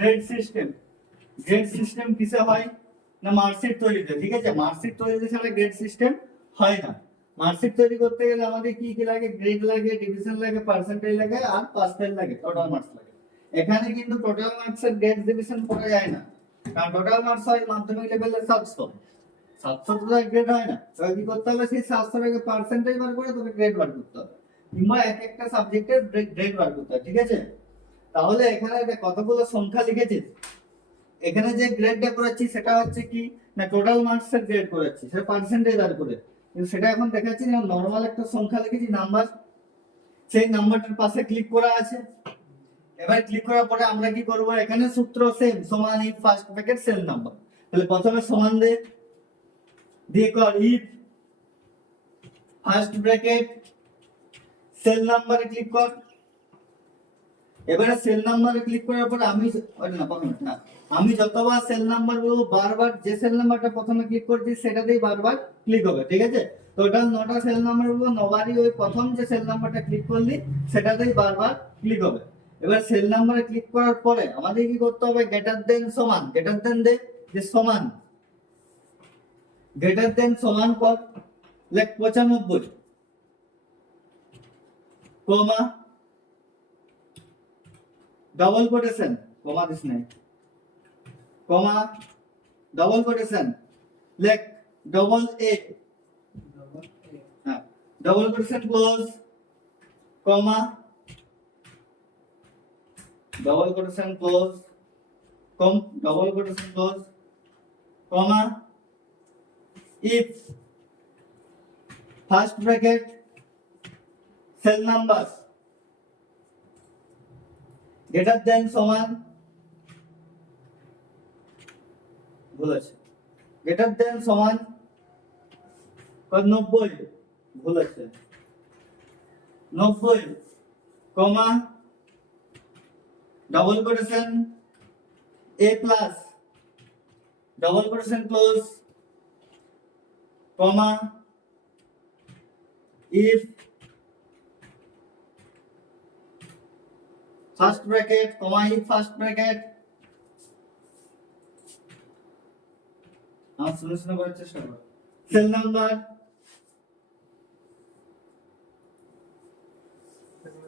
Grade system কিসে হয় না মার্কশিট তৈরিতে, ঠিক আছে। মার্কশিট তৈরিতে ছাড়া গ্রেড সিস্টেম হয় না। মার্কশিট তৈরি করতে গেলে আমাদের কি কি লাগে, গ্রেড লাগে, ডিভিশন লাগে, পার্সেন্টেজ লাগে আর পাস ফেল লাগে, টোটাল মার্কস লাগে। এখানে কিন্তু টোটাল মার্কসের গ্রেড ডিভিশন করা যায় না, কারণ টোটাল মার্কস হয় মাধ্যমিক লেভেলে 700 তো গ্রেড হয় না। তবে কি করতে হবে, সেই 700 টাকে পার্সেন্টেজ বার করে তবে গ্রেড বার করতে হবে, কিংবা এক একটা সাবজেক্টের গ্রেড বার করতে হবে, ঠিক আছে। তাহলে এখানে কতগুলো সংখ্যা লিখেছিস, এখানে যে গ্রেডটা করাচ্ছি সেটা হচ্ছে কি না টোটাল মার্কস এর গ্রেড করাচ্ছি, সেটা পার্সেন্টেজ আর করে, কিন্তু সেটা এখন দেখাচ্ছি না নরমাল একটা সংখ্যা লিখেছি নাম্বার, সেই নাম্বারটার পাশে ক্লিক করা আছে। এবার ক্লিক করার পরে আমরা কি করব, এখানে সূত্র সেম, সমান if first bracket cell number. তাহলে প্রথমে সমান দিয়ে কর ইফ ফার্স্ট ব্র্যাকেট সেল নাম্বারে ক্লিক কর। এবারে সেল নাম্বারে ক্লিক করার পর আমি যতবার সেল নাম্বার বলবো বারবার যে সেল নাম্বারটা প্রথমে ক্লিক করছি সেটাতেই বারবার ক্লিক হবে, ঠিক আছে। টোটাল 9টা সেল নাম্বার বলবো, 9বারই ওই প্রথম যে সেল নাম্বারটা ক্লিক করলি সেটাতেই বারবার ক্লিক হবে। এবার সেল নাম্বারে ক্লিক করার পরে আমাদের কি করতে হবে, গ্রেটার দেন সমান, গ্রেটার দেন যে সমান, গ্রেটার দেন সমান কর, লেখ 95 কমা ডবল কোটেশন, কমা দিস নাই, কমা ডবল কোটেশন, লেখ ডবল এ, হ্যাঁ double quotation close, comma double quotation close, double quotation close, comma if first bracket cell number greater than সমান, ভুল আছে, গ্রেটার দেন সমান 90, ভুল আছে 90, কমা double quotation A plus, double quotation close, comma if first bracket, comma if first bracket, আমার শুনে শুনে করার চেষ্টা কর, সেল নাম্বার,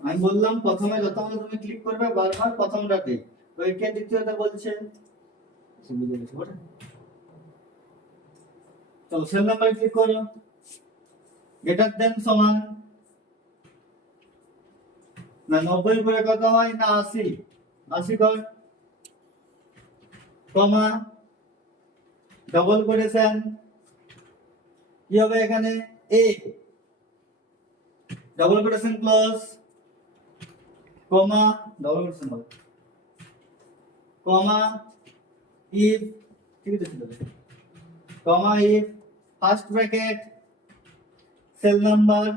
আমি বললাম প্রথমে যতবার তুমি ক্লিক করবে বারবার প্রথমটাতে, তো একে দ্বিতীয়তে বলছে চলো সেল নাম্বারে ক্লিক করো, গ্রেটার দেন সমান না 90 করে কত হয় না 80, 80 কর, কমা ডবল কোটেশন কি হবে এখানে A, double quotation close, comma double quotation হবে, কমা ইফ, ঠিক আছে, comma if first bracket cell number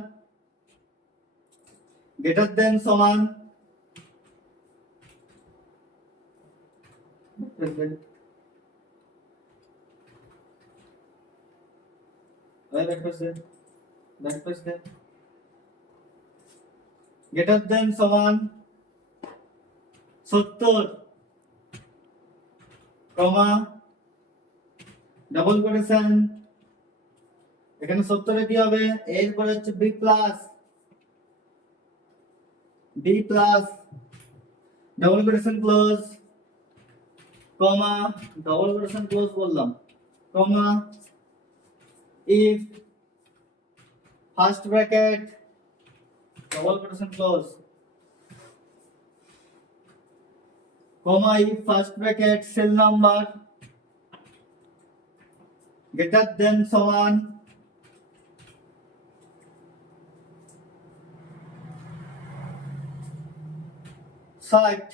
greater than সমান গ্রেটার দেন সমান 70, কমা ডবল কোটেশন, এখানে 70 এ কি হবে, এরপরে হচ্ছে B plus, double quotation close, comma double quotation close বললাম, comma if first bracket double quotation close, comma if first bracket cell number greater than সমান 60,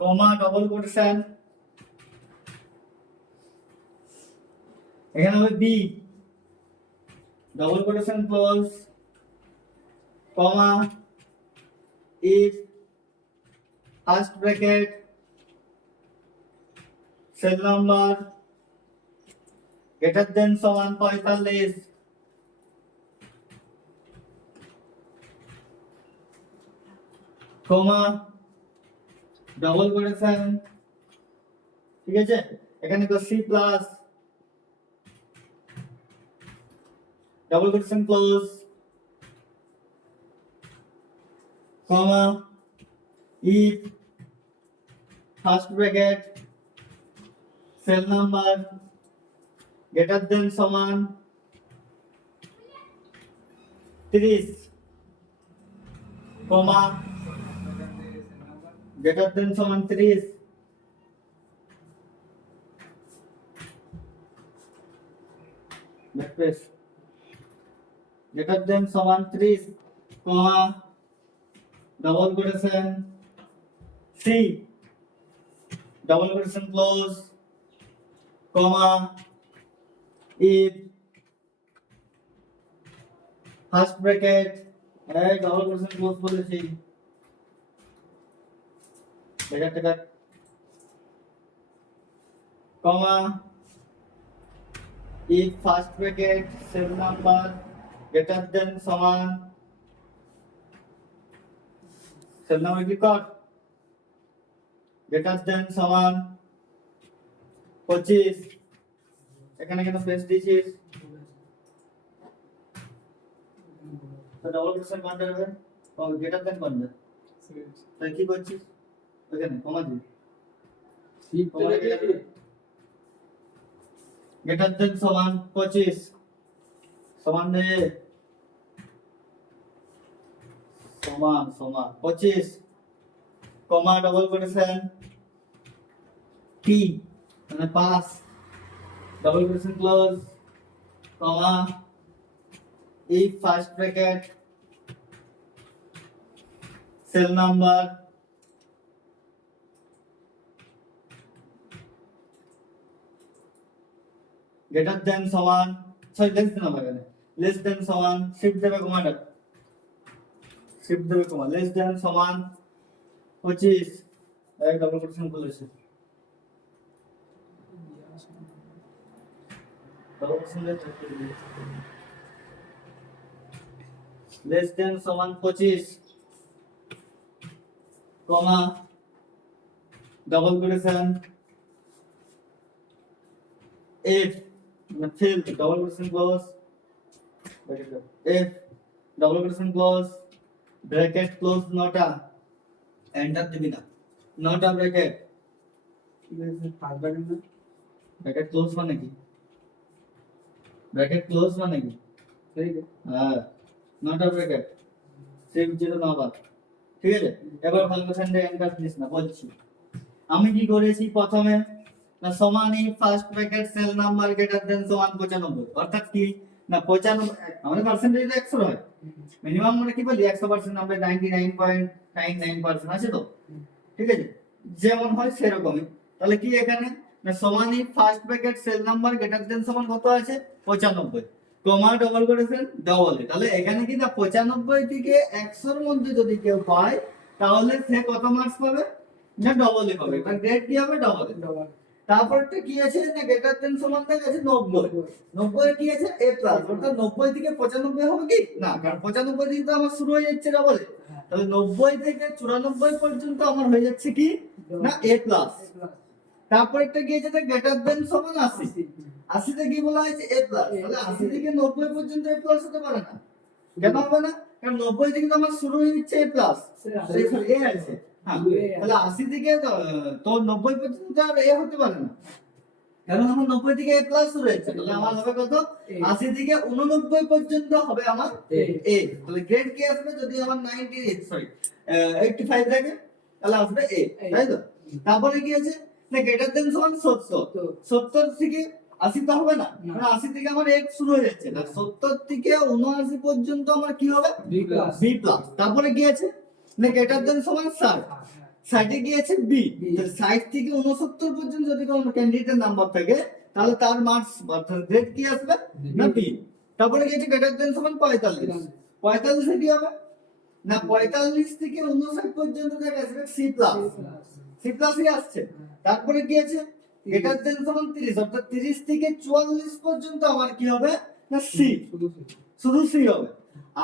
comma double quotation, এখানে হবে B, double quotation close, comma if first bracket cell number greater than সমান 45, comma double করেছেন, ঠিক আছে, এখানে তো C plus double করেছেন close comma if first bracket cell number greater than সমান 30 কমা greater than সমান 30 backslash greater than সমান 30 কমা ডাবল করেছেন সি ডাবল করেছেন close comma if first bracket এই ডাবল করেছেন ক্লোজ বলেছি ব্র্যাকেটটা কমা if first bracket cell number greater than সমান cell number কি কর greater than সমান 25 এখানে কেন স্পেস দিয়েছিস তো ডাবল কোশ্চেন কোনটা হবে ও greater than কোনটা তাই কি করছিস এখানে কমা দি greater than সমান 25 সমান নে সমান 25 কমা ডাবল করেছেন টি মানে পাস ডাবল করেছেন close comma if first bracket cell number greater than সমান sorry less than হবে এখানে less than সমান শিফট দেবে কমাটা শিফট দেবে কমা less than সমান 25 এক ডাবল কোটেশন খুলেছে ডাবল কোটেশন less than সমান 25 কমা double quotation if fill double quotation close if double quotation close bracket close নটা এন্টার দিবি না নটা ব্র্যাকেট ব্র্যাকেট ক্লোজ মানে কি ব্র্যাকেট ক্লোজ মানে কি হ্যাঁ নটা ব্র্যাকেট সেভ যেটা না আবার ঠিক আছে এবার ভালো করে এন্টার দিস না বলছি আমি কি করেছি প্রথমে না সমানই first bracket cell number greater than সমান 95 অর্থাৎ কি না 95 আমাদের পার্সেন্টেজ 100 হয় মিনিমাম আমরা কি বলি 100% আমরা 99.99% আছে তো ঠিক আছে যেমন হয় সেরকমই তাহলে কি এখানে না সমানই first bracket cell number greater than সমান কত আছে 95 কমা ডাবল করেছেন ডাবল তাহলে এখানে কি না 95 থেকে 100 এর মধ্যে যদি কেউ পায় তাহলে সে কত মার্কস পাবে না ডবলই পাবে তার গ্রেড কি হবে ডবল তারপরটা কি আছে না গ্রেটার দেন সমান দেখ আছে 90 90 এর কি আছে a প্লাস অর্থাৎ 90 থেকে 95 হবে কি না কারণ 95 থেকে তো আমার শুরু হয়ে যাচ্ছে ডাবল তাহলে 90 থেকে 94 পর্যন্ত আমার হয়ে যাচ্ছে কি না a প্লাস তারপরটা কি আছে গ্রেটার দেন সমান 80 80 তে কি বলা হয়েছে a প্লাস তাহলে 80 থেকে 90 পর্যন্ত a প্লাস হতে পারে না কেন হবে না কারণ 90 থেকে তো আমার শুরু হয়ে যাচ্ছে a প্লাস সরি a আছে তাহলে 80 থেকে তো 90 পর্যন্ত আর এ হতে পারে না কারণ আমার 90 থেকে a প্লাস শুরু হয়েছে তাহলে আমার হবে কত 80 থেকে 89 পর্যন্ত হবে আমার a তাহলে গ্রেড কি আসবে যদি আমার 90 সরি 85 থাকে তাহলে আসবে a তাই তো তারপরে কি আছে না গ্রেটার দেন সমান 70 70 থেকে 80 তো হবে না কারণ 80 থেকে আমার a শুরু হয়ে যাচ্ছে তাহলে 70 থেকে 79 পর্যন্ত আমার কি হবে b প্লাস তারপরে কি আছে না গ্রেটার দেন সমান 60 60 গিয়েছে বি তাহলে 60 থেকে 69 পর্যন্ত যদি কোনো ক্যান্ডিডেটের নাম্বার থাকে তাহলে তার মার্কস অর্থাৎ গ্রেড কি আসবে না বি তারপরে গিয়েছে গ্রেটার দেন সমান 45 45 এ কি হবে না 45 থেকে 59 পর্যন্ত দেখা আসবে সি প্লাস ই আসছে তারপরে কি আছে গ্রেটার দেন সমান 30 অর্থাৎ 30 থেকে 44 পর্যন্ত আমার কি হবে না সি শুধু সি হবে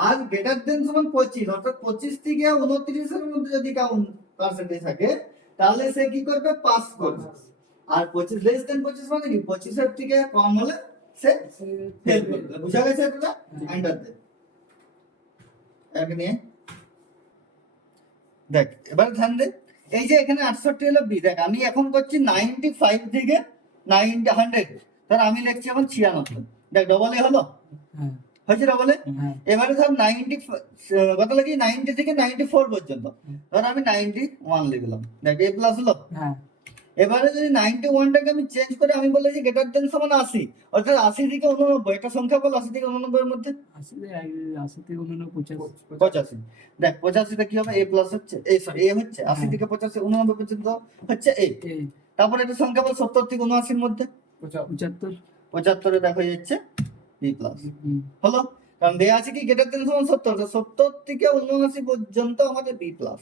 আর গ্রেটার দেন সমান 25 অর্থাৎ 25 থেকে 29 এর মধ্যে যদি কাউন্ট পার্সেন্টেজ থাকে তাহলে সে কি করবে, পাস করবে। আর 25 লেস দেন 25 মানে কি 25 এর থেকে কম হলে সে ফেল করবে। বুঝা গেছে এটা? এন্টার দে এক নিয়ে দেখ, এবার ধ্যান দে, এই যে এখানে 68 হলো বি। দেখ আমি এখন করছি 95 থেকে 100, ধর আমি লিখছি এখন 96। দেখ ডবল এ হলো, হ্যাঁ হয়েছে ডবল এ। হ্যাঁ এবারে ধর 90 কত লাগি 90 থেকে 94 পর্যন্ত, ধর আমি 91 লিখলাম। দেখ এ প্লাস হলো। হ্যাঁ এবারে যদি 91টাকে আমি চেঞ্জ করে আমি বললাম যে গ্রেটার দেন সমান 80, অর্থাৎ 80 থেকে 89, একটা সংখ্যা বল 80 থেকে 89 এর মধ্যে 80 থেকে 89 85। দেখ 85 টা কি হবে, a প্লাস হচ্ছে, এই সরি a হচ্ছে 80 থেকে 85 89 পর্যন্ত হচ্ছে a। তারপরে একটা সংখ্যা বল 70 থেকে 79 এর মধ্যে 75 75 এ দেখা যাচ্ছে b প্লাস হলো। কারণ দেয়া আছে কি গ্রেটার দেন সমান 70, তো 70 থেকে 79 পর্যন্ত আমাদের b প্লাস।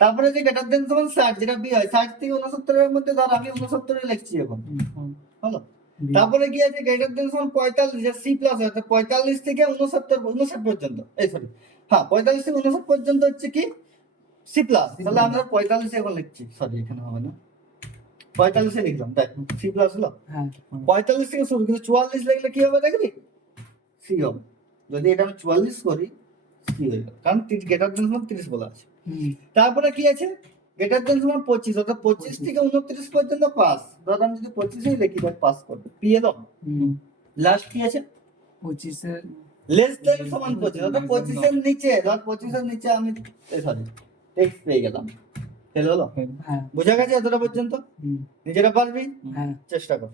তারপরে যে গ্রেটার দেন সমান 60, যেটা b হয় 60 থেকে 69 এর মধ্যে, ধর আমি 69 এ লিখছি এখন, হলো। তারপরে কি আছে গ্রেটার দেন সমান 45, যে সি প্লাস হয়, তো 45 থেকে 59 পর্যন্ত, এই সরি হ্যাঁ 45 থেকে 59 পর্যন্ত হচ্ছে কি সি প্লাস। তাহলে আমরা 45 এখন লিখছি, সরি এখানে হবে না, 45 এ লিখলাম। দেখ সি প্লাস হলো। হ্যাঁ 45 থেকে শুরু, কিন্তু 44 লিখলে কি হবে দেখবি, সি হবে। যদি এটা আমি 44 করি সি হয়ে গেল, কারণ গ্রেটার দেন সমান 30 বলা আছে। তারপরে কি আছে গ্রেটার দেন সমান 25, অর্থাৎ 25 থেকে 29 পর্যন্ত পাস। ধর আমি যদি 25 লিখি দেখ পাস করবে, পি এলো। লাস্ট কি আছে 25 এর লেস দেন সমান 25, অর্থাৎ 25 এর নিচে, ধর 25 এর নিচে আমি সরি টেক্সট পেয়ে গেলাম, ফেল হলো। হ্যাঁ বোঝা গেছে এতটা পর্যন্ত? নিজেরা পারবি, হ্যাঁ চেষ্টা কর।